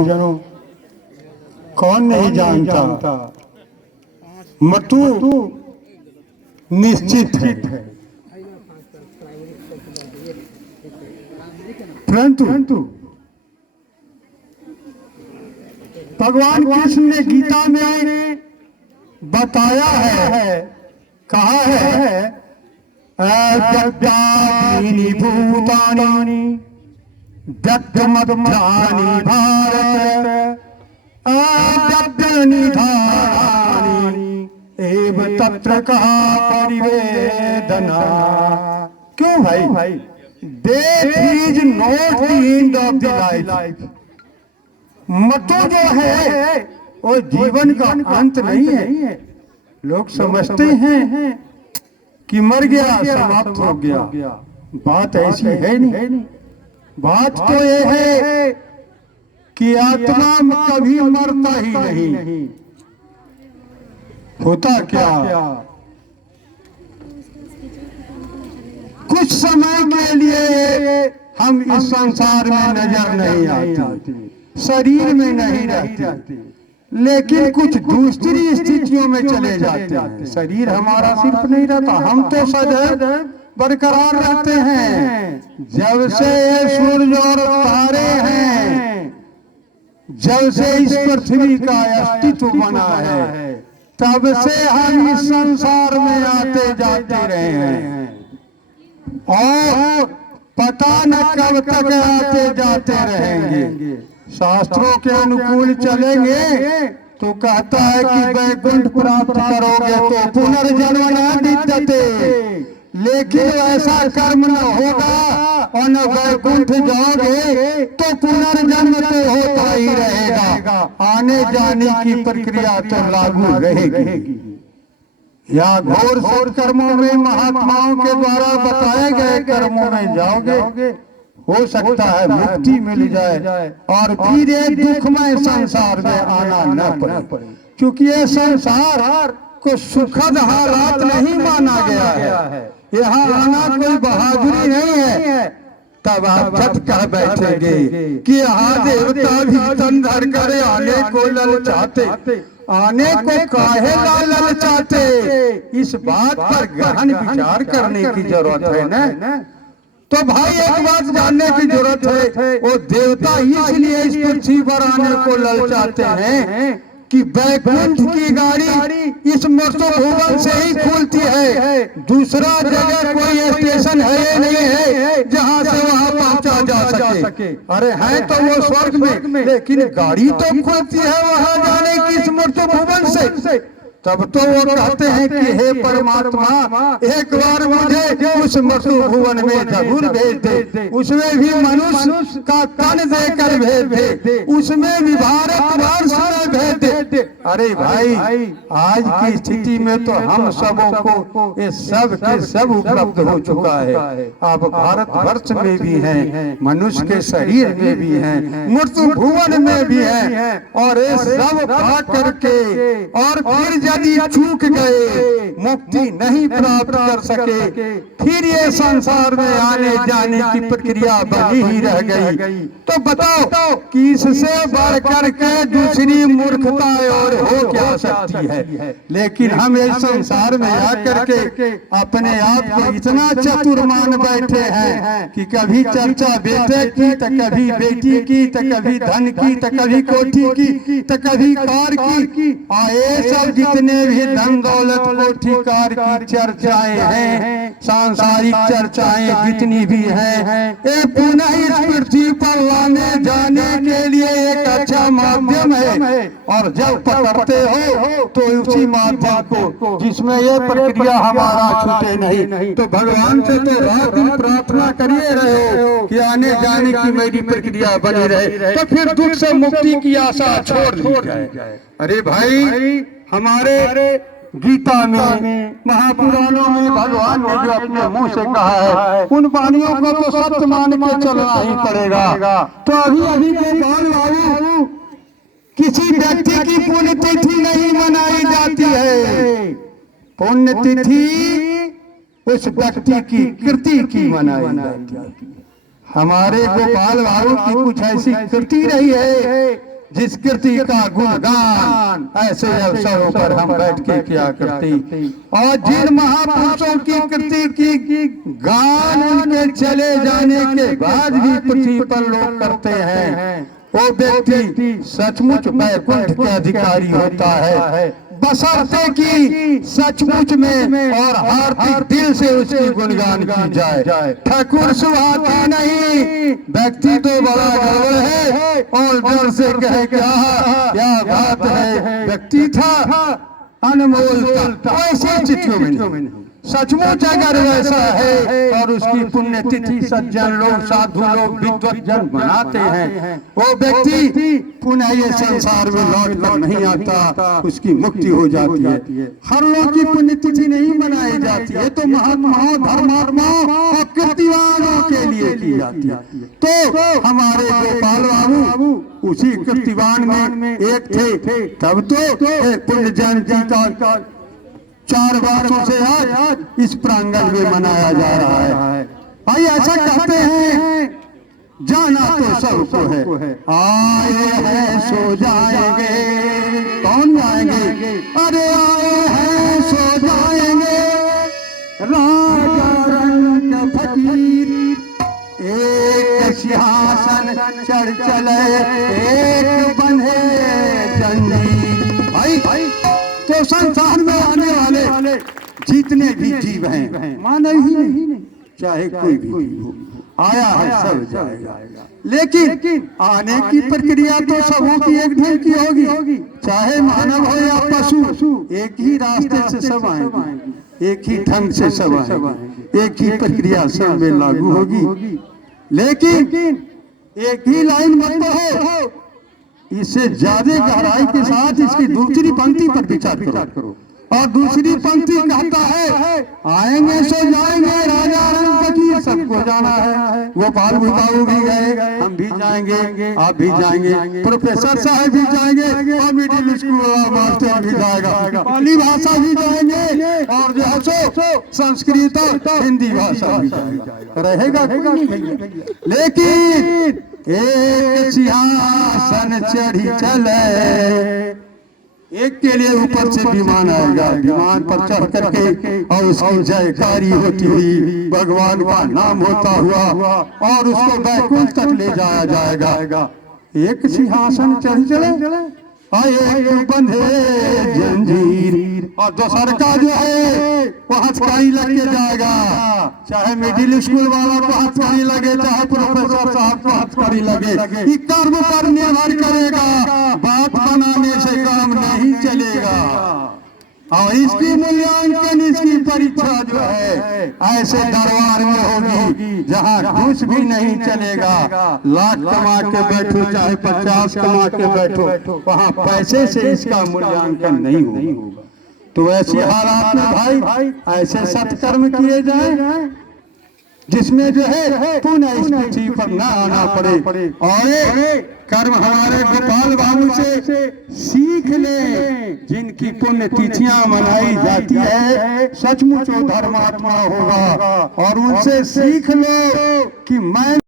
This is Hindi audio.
जनों, कौन नहीं जानता मृत्यु निश्चित है, परंतु भगवान कृष्ण ने गीता में बताया है, कहा है अव्यक्तानि भूतानि व्यक्तमध्यानि भारत अव्यक्तानि एव तत्र कहा परिवेदना। क्यों भाई? Death is not the end of the life. मृत्यु जो है वो जीवन का अंत नहीं है। लोग समझते हैं कि मर गया, समाप्त हो गया। बात ऐसी है नहीं। बात तो ये है कि आत्मा कभी मरता ही नहीं। होता क्या, कुछ समय के लिए हम इस संसार में नजर नहीं आते, शरीर में नहीं रहते, लेकिन कुछ दूसरी स्थितियों में चले जाते हैं। शरीर हमारा सिर्फ नहीं रहता, हम तो सदैव बरकरार रहते हैं। जब से ये सूर्य और तारे हैं, जब से इस पृथ्वी का अस्तित्व बना है, तब से हम इस संसार में आते जाते रहे हैं और पता न कब तक आते जाते रहेंगे। शास्त्रों के अनुकूल चलेंगे तो कहता है कि वैकुंठ प्राप्त करोगे तो पुनर्जन्म न विद्यते, लेकिन ऐसा कर्म न होगा और न वैकुंठ जाओगे तो पुनर्जन्म तो होता ही रहेगा। आने जाने की प्रक्रिया तो लागू रहेगी। या घोर सत्कर्मों में महात्माओं के द्वारा बताए गए कर्मों में जाओगे, हो सकता है मुक्ति मिल जाए और फिर ये दुखमय संसार में आना न पड़े, क्योंकि ये संसार को सुखद हालात नहीं माना गया है। यहाँ आना कोई बहादुरी नहीं है। तब आप झट कह बैठेंगे कि यहाँ देवता भी तन धर कर आने को ललचाते, आने को काहे ललचाते। इस बात पर गहन विचार करने की जरूरत है ना। तो भाई एक बात जानने की जरूरत है, वो देवता इसलिए इस पृथ्वी पर आने को ललचाते हैं कि वैकुंठ की गाड़ी इस मृत्यु भुवन से ही खुलती है। दूसरा जगह कोई स्टेशन है नहीं है जहाँ से वहाँ पहुँचा जा सके। अरे है तो वो स्वर्ग में, लेकिन गाड़ी तो खुलती है वहाँ जाने की इस मृत्यु भुवन से। तब तो वो कहते हैं कि हे परमात्मा, एक बार मुझे उस मृत्यु भुवन में जरूर भेज दे, उसमें भी मनुष्य का तन देकर भेज दे, उसमें भी भारतवर्ष में भेज दे। अरे भाई, आज की स्थिति में तो हम सबों को ये सब के सब उपलब्ध हो चुका है। आप भारतवर्ष में भी हैं, मनुष्य के शरीर में भी हैं, मृत्यु भुवन में भी हैं, और ये सब पा करके और फिर यदि चूक गए, मुक्ति नहीं प्राप्त कर सके, फिर ये संसार में आने जाने की प्रक्रिया बनी ही रह गई। तो बताओ कि इससे बढ़ करके दूसरी मूर्खता और हो क्या सकती है। लेकिन हम इस संसार में आकर के अपने आप को इतना चतुर मान बैठे हैं कि कभी चर्चा बेटे की तो कभी बेटी की, तो कभी धन की, तो कभी कोठी की, तो कभी कार की, और ये सब जितने भी धन दौलत कोठी कार की चर्चाएं हैं, सांसारिक चर्चाएं जितनी भी हैं, ये पुनः इस पृथ्वी पर लाने जाने के लिए एक अच्छा माध्यम है। और जब पकड़ते हो तो उसी माध्यम को जिसमें ये प्रक्रिया हमारा छूटे नहीं, तो भगवान से तो रात दिन प्रार्थना करिए रहे हो कि आने जाने की मेरी प्रक्रिया बनी रहे, तो फिर दुख से मुक्ति की आशा छोड़ दी जाए। अरे भाई, हमारे गीता में, महापुराणों में भगवान ने जो अपने मुंह से कहा है, उन वाणियों को तो सत्य मान के चलना ही पड़ेगा। तो अभी गोपाल बाबू, किसी व्यक्ति की पुण्यतिथि नहीं मनाई जाती है, पुण्यतिथि उस व्यक्ति की कृति की मनाई जाती है। हमारे गोपाल बाबू की कुछ ऐसी कृति रही है जिस कृति का गुणगान ऐसे अवसरों पर हम बैठ के किया करते, और जिन महापुरुषों की कृति की गान उनके चले जाने के बाद भी पृथ्वी पर लोग करते हैं, वो व्यक्ति सचमुच वैकुंठ के अधिकारी होता है, बशर्ते कि सचमुच में और हार्दिक दिल से उसकी गुणगान की जाए। ठाकुर सुहाती नहीं, व्यक्ति तो बड़ा गड़बड़ है और डर से कहे क्या बात है, व्यक्ति था अनमोल था, वैसे चिट्ठियों में नहीं। सचमुच अगर वैसा है और उसकी पुण्यतिथि सज्जन लोग, साधु लोग, विद्वज्जन मनाते हैं, वो व्यक्ति पुनः ये संसार में लौट कर नहीं आता, उसकी मुक्ति हो जाती है। हर लोग की पुण्यतिथि नहीं मनाई जाती है, तो महात्माओं, धर्मात्माओं और कीर्तिवानों के लिए की जाती है। तो हमारे गोपाल बाबू उसी कीर्तिवान में एक थे, तब तो पुण्य जयंती का 4 वर्षों से आज इस प्रांगण में मनाया जा रहा है। भाई ऐसा कहते हैं, जाना तो सबको है, आए हैं सो जाएंगे, कौन जाएंगे? अरे आए हैं सो जाएंगे, राजा रंग फकीर एक सिंहासन चढ़ चले, एक बंधे जंजीर। भाई तो संसार में आने वाले जितने भी जीव हैं, माने ही नहीं, चाहे कोई भी हो, आया है सब जाएगा, लेकिन आने की प्रक्रिया तो सबों की एक ढंग की होगी, चाहे मानव हो या पशु, एक ही रास्ते से सब आएंगे, एक ही ढंग से सब आएंगे, एक ही प्रक्रिया सब में लागू होगी, लेकिन एक ही लाइन मत हो, इससे ज्यादा गहराई के साथ इसकी दूसरी पंक्ति पर विचार करो। और दूसरी पंक्ति कहता है, आएंगे सो जाएंगे, राजा रंग फकीर सबको जाना है। गोपाल बाबू भी गए, हम भी जाएंगे, आप भी जाएंगे, प्रोफेसर साहब भी जाएंगे, और मिडिल स्कूल मास्टर भी जाएगा, पाली भाषा भी जाएंगे, और जो है सो संस्कृत हिंदी भाषा भी जाएगा, रहेगा लेकिन एक सिंहासन चढ़ी चले, एक के लिए ऊपर से विमान आएगा, विमान पर चढ़ करके और उसकी जयकारी होती हुई, भगवान का नाम होता हुआ, और उसको वैकुंठ तक ले जाया जाएगा। एक सिंहासन चढ़ी चले, आए बंधे जंजीर, और दूसर का जो है वो हथकड़ी लग के जाएगा, चाहे मिडिल स्कूल वाला को हथकड़ी लगे, चाहे प्रोफेसर साहब को हथकड़ी लगे, ये कर्म पर निर्भर करेगा, बात बनाने से काम नहीं चलेगा। और इसकी मूल्यांकन, इसकी परीक्षा जो है ऐसे दरबार में होगी जहाँ घूस भी नहीं चलेगा, लाख कमा के बैठो चाहे 50 कमा के बैठो, वहाँ पैसे से इसका मूल्यांकन नहीं होगा। तो ऐसी हालात में भाई ऐसे सत्कर्म किए जाए जिसमें जो है पुनः इस पृथ्वी पर न आना पड़े, और कर्म हमारे गोपाल बाबू से सीख ले, जिनकी पुण्य तिथियां मनाई जाती है, सचमुच वो धर्मात्मा होगा, और उनसे सीख लो कि मैं